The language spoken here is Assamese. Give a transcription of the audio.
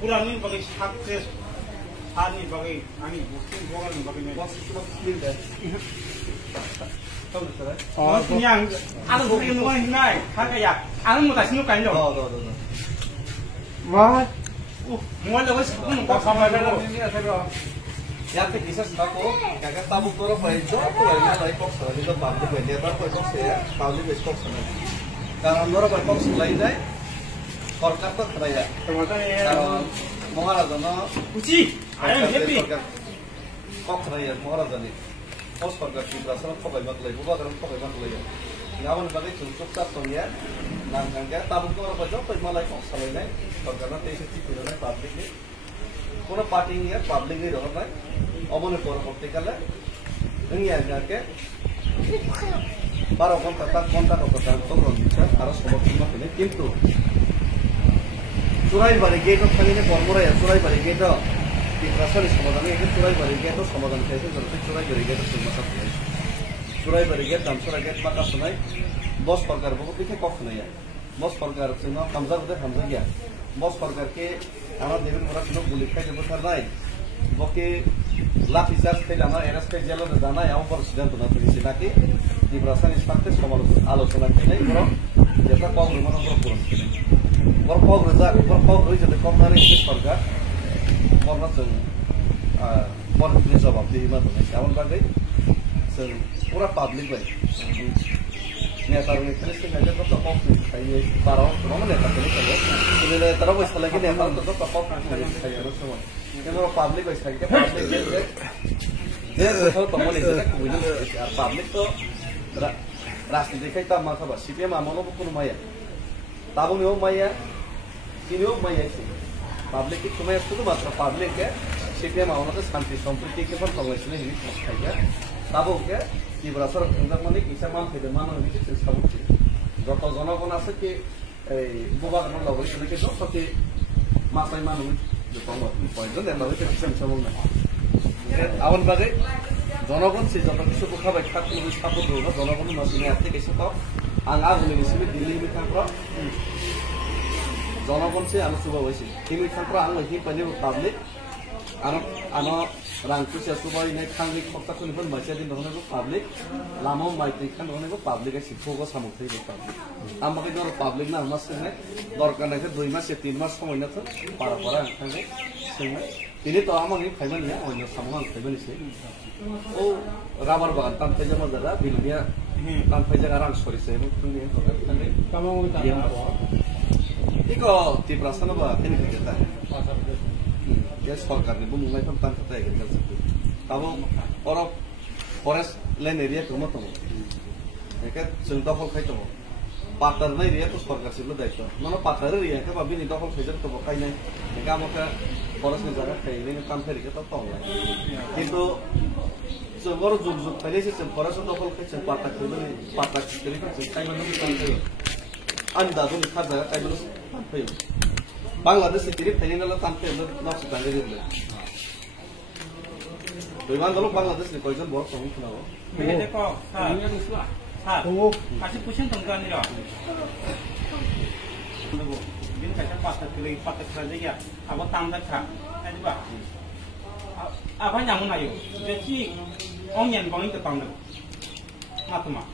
पुरानी बगे सक्सेस आनी बगे आनी बुकिंग बगे बगे बस सुबह क्लियर है tahu sir oh yang ada bukan nuan hinai kagak ya ada mau tasinu kain lo wah mau lo wes pun kau sama ada ini ada lo ya te kisah sako kagak tabu koro pai jo ko ya lai kok sar itu babu bende bar ko kok se tahu wes kok sana karena loro bar kok selai dai korkat to khaya ternyata মহারাজনা উচি আই এম হ্যাপি কখ রাইয়া মহারাজনি পস সরকার কি রাসনা খবাই বাকলাই বুবাদারম খবাই বাকলাই গাবন বাগে চুপচাপ তনিয়া নাঙ্গাঙ্গা তাবুক করা বাজো কই মালাই কখ সালাইনাই সরকারনা তেইছে ঠিক করে নাই পাবলিকলি কোন পার্টি নিয়ে পাবলিকলি রহ নাই অমনে পরবর্তীকালে ইংয়া গাকে 12 ঘন্টা তাক ঘন্টা কথা তো রঞ্জিত আর সমর্থন করে কিন্তু চুরাইবাড়ি গেট খালিনে বর্মরায়া চুরাইবাড়ি গেট রাসায়নিক সমাধান এখানে চুরাইবাড়ি গেট সমাধান খাইছে চুরাইবাড়ি গেট চুরাইবাড়ি গেট দামসরা গেট পাকা শোনায় বস সরকার বহু দিকে কখন নাই বস সরকার হামজার বোধ হামজা গিয়া বস সরকারকে আমার দেবেন ওরা কোনো গুলি খাইতে বোঝার নাই বকে লাঠি চার্জ খাইলে আমার এরাস্টে জেলার জানায় আমার সিদ্ধান্ত না করেছে নাকি রাসায়নিক স্বার্থে আলোচনা খেলে বরং যেটা কম মনে পূরণ করে Warpog rezak, warpog itu jadi komnari itu surga. Warna seng, warna ini sebab di mana tu? Kawan bagai, seng pura public bagai. Ni taruh ni terus ni aja tu top ni, kayak barang, semua ni tak boleh kalau. Jadi taruh bos lagi ni taruh tu top ni, kayak tu semua. Kalau public bagai sekali, public dia tu semua ni jadi kubunya. Public tu ras ni dekai tak masa bas. Siapa yang mahu pun maya. Tahu ni maya. Ini maya itu, publik itu maya itu matra publik ya, siapa yang mau nanti santai sampai ke pun kalau istilahnya ini saja, tahu ke, di berasal untuk mana kisah mana tidak mana itu cerita bukti. Jika zona pun asal ke, bukan orang lalu itu ke jauh tapi masa mana itu panggung, point itu dan lalu itu kisah macam mana. Awan bagai, zona pun sih jika kita buka baik hati itu satu dua, zona pun masih ni hati kisah tahu, angah boleh sini Delhi ni kan pro. জনগণ সে আমি সুবা হয়েছে কিন্তু এখানটা আং লহি পানি পাবলিক আনো রাংকুসিয়া সুবা ইনে খাঙ্গি খপ্তা খুনিফোন মাইসিয়া দিন দহনেগো পাবলিক লামো মাইতি খান দহনেগো পাবলিক এ শিক্ষক সামগ্রী পাবলিক আমাকে ধর পাবলিক না মাস সেনে দরকার নাই 2 মাস 3 মাস সময় না তো পারা পারা খাঙ্গে সেনে তিনি তো আমাকে খাইবেন না অন্য সামগ্রী খাইবেন সে ও রাবার বাগান তাম ফাইজা মাজারা বিলবিয়া তাম ফাইজা রাং সরিছে এবং তুমি খাঙ্গে কামাও তা Iko di perasaan apa ini kita? Ya sekolahkan ibu mulai tentang kita ya kita sebut. Tahu orang forest land area tu mana tu? Mereka contoh kalau kayak tu, partner area tu sekolahkan sih lo dah itu. Mana partner area kan, tapi ni dah kalau kerja tu bukan ini. Mereka mereka forest negara kayak ini kan ferry kita tahu lah. Itu sebuah jumlah ferry sih forest tu kalau kerja partner tu ni partner kerja kayak mana tu kan ferry. Anda tu ni kerja kayak dulu. Bangladesh sendiri pengen tampil nak sedang jadi dulu. Bagaimana kalau Bangladesh ni poison buat kamu kenapa? Ini kok, ini ada suah. Oh, kasih pusing tengah ni lah. Ini kerja patah kerja ya. Apa tangga tak? Ada apa? Apa yang mana yo? Jadi orang yang bangin tu tangga. Apa tu mah?